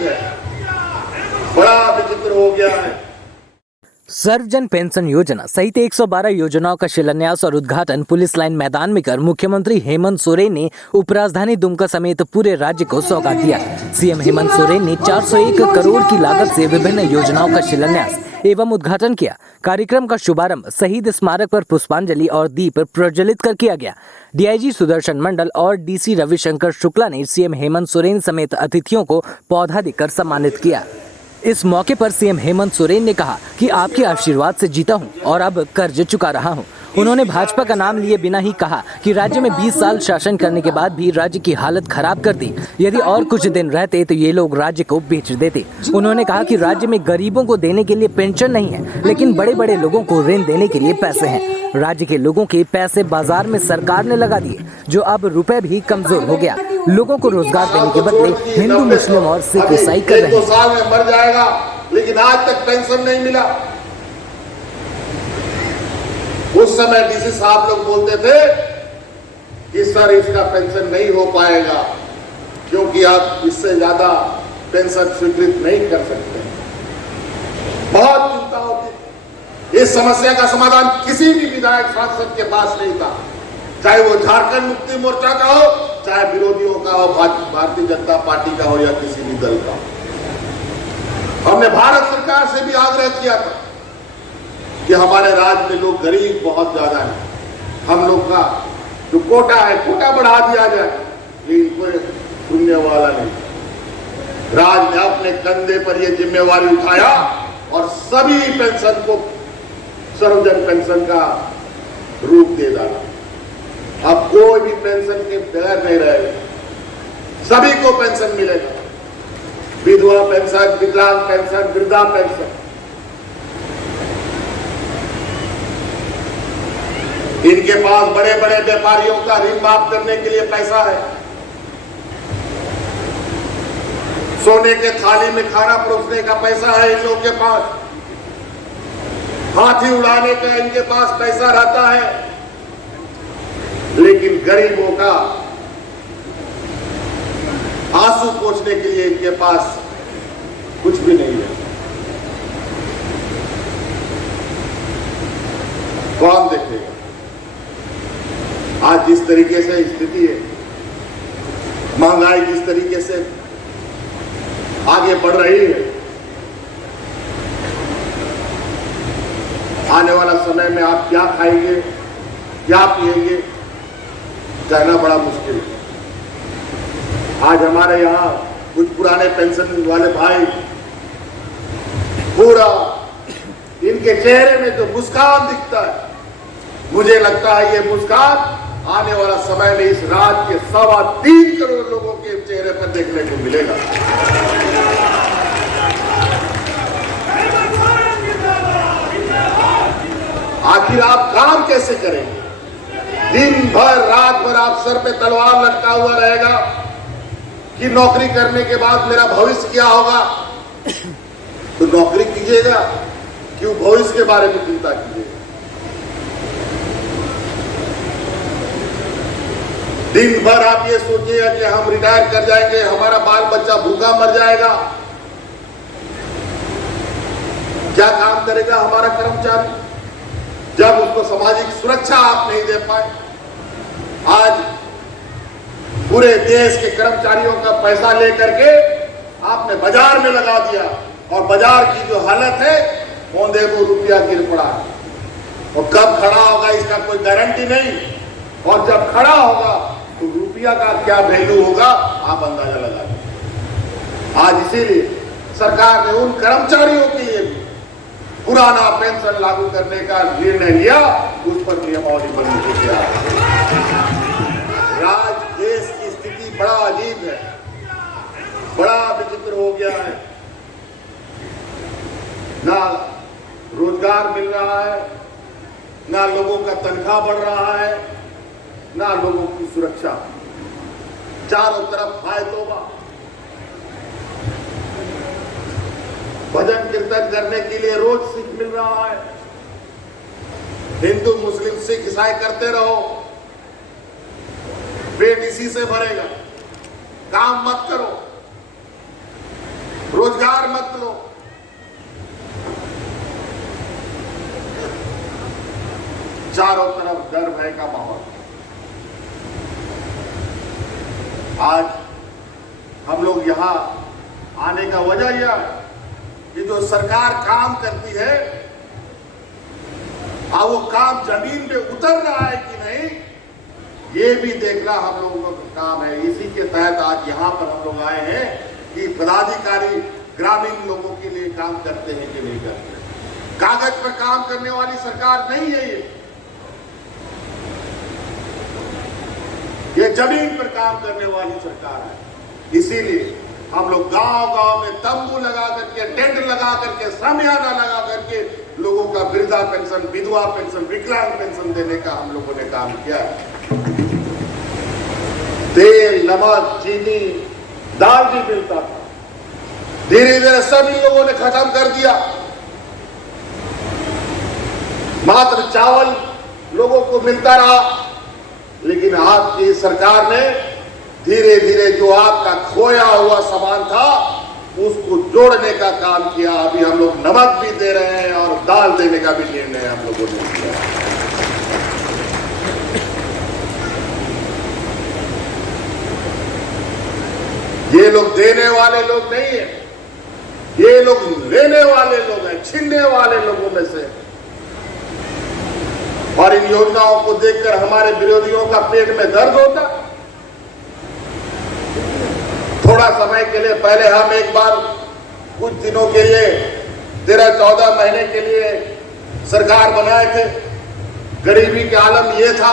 अजीब है, बड़ा विचित्र हो गया है। सर्वजन पेंशन योजना सहित 112 योजनाओं का शिलान्यास और उद्घाटन पुलिस लाइन मैदान में कर मुख्यमंत्री हेमंत सोरेन ने उपराजधानी दुमका समेत पूरे राज्य को सौगात दिया। सीएम हेमंत सोरेन ने 401 करोड़ की लागत से विभिन्न योजनाओं का शिलान्यास एवं उद्घाटन किया। कार्यक्रम का शुभारंभ शहीद स्मारक पर पुष्पांजलि और दीप प्रज्वलित कर किया गया। डीआईजी सुदर्शन मंडल और डीसी रविशंकर शुक्ला ने सीएम हेमंत सोरेन समेत अतिथियों को पौधा देकर सम्मानित किया। इस मौके पर सीएम हेमंत सोरेन ने कहा कि आपके आशीर्वाद से जीता हूं और अब कर्ज चुका रहा हूं। उन्होंने भाजपा का नाम लिए बिना ही कहा कि राज्य में 20 साल शासन करने के बाद भी राज्य की हालत खराब कर दी। यदि और कुछ दिन रहते तो ये लोग राज्य को बेच देते। उन्होंने कहा कि राज्य में गरीबों को देने के लिए पेंशन नहीं है, लेकिन बड़े बड़े लोगों को ऋण देने के लिए पैसे हैं। राज्य के लोगों के पैसे बाजार में सरकार ने लगा दिए, जो अब रुपए भी कमजोर हो गया। लोगों को रोजगार देने के बदले हिंदू, मुस्लिम और सिख ईसाई कर रहे हैं। 2 साल में मर जाएगा, लेकिन आज तक पेंशन नहीं मिला। उस समय डीसी साहब लोग बोलते थे कि सर इसका पेंशन नहीं हो पाएगा, क्योंकि आप इससे ज्यादा पेंशन स्वीकृत नहीं कर सकते। बहुत चिंता होती। इस समस्या का समाधान किसी भी विधायक सांसद के पास नहीं था, चाहे वो झारखंड मुक्ति मोर्चा का हो, चाहे विरोधियों का हो, भारतीय जनता पार्टी का हो या किसी भी दल का हो। हमने भारत सरकार से भी आग्रह किया था कि हमारे राज्य में लोग गरीब बहुत ज्यादा हैं, हम लोग का जो कोटा है कोटा बढ़ा दिया जाए, लेकिन कोई सुनने वाला नहीं। राज्य ने अपने कंधे पर यह जिम्मेवारी उठाया और सभी पेंशन को सर्वजन पेंशन का रूप दे डाला। अब कोई भी पेंशन के बगैर नहीं रहेगा, सभी को पेंशन मिलेगा। विधवा पेंशन, विकलांग पेंशन, वृद्धा पेंशन। इनके पास बड़े बड़े व्यापारियों का ऋण माफ करने के लिए पैसा है, सोने के थाली में खाना परोसने का पैसा है इन लोगों के पास, हाथी उड़ाने का इनके पास पैसा रहता है, लेकिन गरीबों का आंसू पोंछने के लिए इनके पास कुछ भी नहीं है। कौन देखेगा? आज जिस तरीके से स्थिति है, महंगाई जिस तरीके से आगे बढ़ रही है, आने वाला समय में आप क्या खाएंगे, क्या पिएंगे, कहना बड़ा मुश्किल है। आज हमारे यहाँ कुछ पुराने पेंशन वाले भाई, पूरा इनके चेहरे में जो मुस्कान दिखता है, मुझे लगता है ये मुस्कान आने वाला समय में इस राज्य के 3.25 करोड़ लोगों के चेहरे पर देखने को मिलेगा। आखिर आप काम कैसे करेंगे? दिन भर रात भर आप सर पे तलवार लटका हुआ रहेगा कि नौकरी करने के बाद मेरा भविष्य क्या होगा। तो नौकरी कीजिएगा, क्यों भविष्य के बारे में चिंता कीजिएगा? दिन भर आप ये सोचिएगा कि हम रिटायर कर जाएंगे, हमारा बाल बच्चा भूखा मर जाएगा। क्या काम करेगा हमारा कर्मचारी जब उसको सामाजिक सुरक्षा आप नहीं दे पाए? आज पूरे देश के कर्मचारियों का पैसा लेकर के आपने बाजार में लगा दिया, और बाजार की जो हालत है, औंधे को रुपया गिर पड़ा, और कब खड़ा होगा इसका कोई गारंटी नहीं, और जब खड़ा होगा तो रुपया का क्या वैल्यू होगा आप अंदाजा लगा लीजिए। आज इसीलिए सरकार ने उन कर्मचारियों के लिए भी पुराना पेंशन लागू करने का निर्णय लिया, उस पर नियमावली बनने को तैयार है। देश की स्थिति बड़ा अजीब है, बड़ा विचित्र हो गया है। ना रोजगार मिल रहा है, ना लोगों का तनख्वाह बढ़ रहा है, ना लोगों की सुरक्षा। चारों तरफ हाय तौबा। भजन कीर्तन करने के लिए रोज सीख मिल रहा है। हिंदू, मुस्लिम, सिख, ईसाई करते रहो, पेट इसी से भरेगा। काम मत करो। रोजगार मत लो, चारों तरफ डर भय का माहौल। आज हम लोग यहां आने का वजह यह कि जो सरकार काम करती है वो काम जमीन पे उतर रहा है कि नहीं, ये भी देखना हम लोगों का काम है। इसी के तहत आज यहाँ पर हम लोग आए हैं कि पदाधिकारी ग्रामीण लोगों के लिए काम करते हैं कि नहीं करते। कागज पर काम करने वाली सरकार नहीं है ये जमीन पर काम करने वाली सरकार है। इसीलिए हम लोग गांव-गांव में तंबू लगा करके, टेंट लगा करके, शामियाना लगा करके लोगों का वृद्धा पेंशन, विधवा पेंशन, विकलांग पेंशन देने का हम लोगों ने काम किया। तेल, नमक, चीनी, दाल भी मिलता था, धीरे धीरे सभी लोगों ने खत्म कर दिया। मात्र चावल लोगों को मिलता रहा, लेकिन आपकी सरकार ने धीरे धीरे जो आपका खोया हुआ सामान था उसको जोड़ने का काम किया। अभी हम लोग नमक भी दे रहे हैं और दाल देने का भी निर्णय हम लोगों ने किया। ये लोग देने वाले लोग नहीं है, ये लोग लेने वाले लोग हैं, छीनने वाले लोगों में से। और इन योजनाओं को देखकर हमारे विरोधियों का पेट में दर्द होता। थोड़ा समय के लिए पहले हम एक बार कुछ दिनों के लिए 13-14 महीने के लिए सरकार बनाए थे। गरीबी के आलम ये था,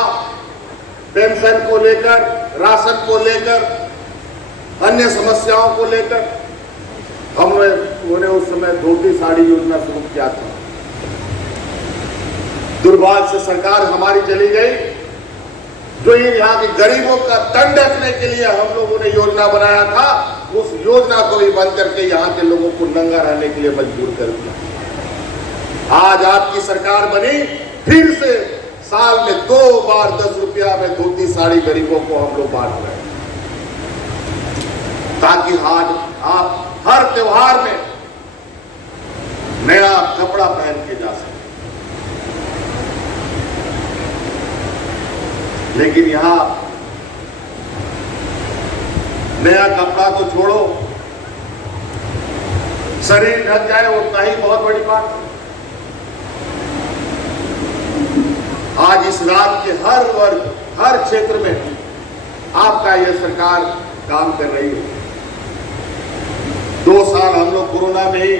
पेंशन को लेकर, राशन को लेकर, अन्य समस्याओं को लेकर हमने उस समय धोती साड़ी योजना शुरू किया था। दुर्भाग्य से सरकार हमारी चली गई। जो यहाँ के गरीबों का तन ढकने के लिए हम लोगों ने योजना बनाया था, उस योजना को भी बंद करके यहाँ के लोगों को नंगा रहने के लिए मजबूर कर दिया। आज आपकी सरकार बनी, फिर से साल में 2 बार 10 रुपया में धोती साड़ी गरीबों को हम लोग बांट रहे हैं, ताकि आज आप हर त्योहार में नया कपड़ा पहन के जा सके। लेकिन यहां नया कपड़ा तो छोड़ो, शरीर ढक जाए उतना ही बहुत बड़ी बात है। आज इस राज्य के हर वर्ग, हर क्षेत्र में आपका यह सरकार काम कर रही है। 2 साल हम लोग कोरोना में ही